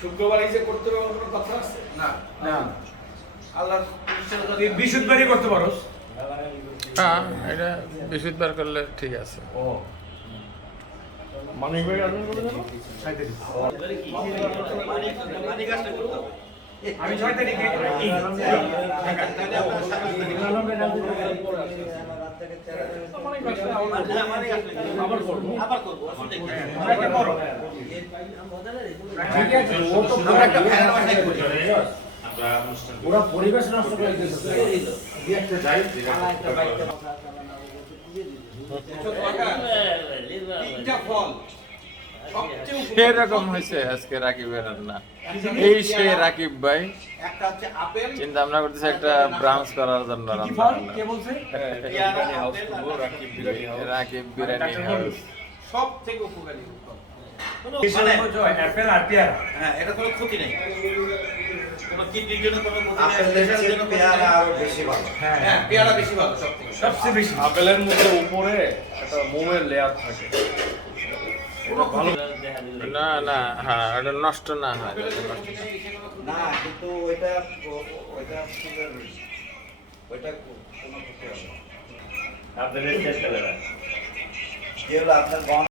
শুক্রবার এসে করতে হবে কোনো কথা আছে না না আল্লাহ তুই বৃহস্পতিবারই করতে পারোস। হ্যাঁ, এটা বৃহস্পতিবার করলে ঠিক আছে। ও মানিক ভাই আদন করে দেবো 6 তারিখ। আমি 6 তারিখে আবার করবো ঠিক আছে। ও তো পুরো পরিবেশ নষ্ট করে দিয়েছে। একটা যাই তিনটা ফল সেরকম হয়েছে আজকে রাকিবের রান্না। এই সে রাকিব ভাই একটা হচ্ছে আপেল চিন্তা ভাবনা করতেছে একটা ব্রাঞ্চ করার জন্য কি ফল রান্না। কে বলছে? বিরিয়ানি হাউস করবো রাকিব বিরিয়ানি হাউস। সব থেকে উপকারী অ্যাপেল আর পেয়ারা। হ্যাঁ এটা কোনো ক্ষতি নেই কোনো কিডনির জন্য কোনো ক্ষতি নেই আপেলের চেয়ে পেয়ারা আরো বেশি ভালো। হ্যাঁ পেয়ারা বেশি ভালো সব থেকে সবচেয়ে বেশি আপেলের মধ্যে উপরে একটা মোমের লেয়ার থাকে। না না, হ্যাঁ এটা নষ্ট না হয়। না কিন্তু ওইটা সুগার ওইটা কোনো ক্ষতি হবে না। আপেলের টেস্ট আলাদা। যে হলো আপনার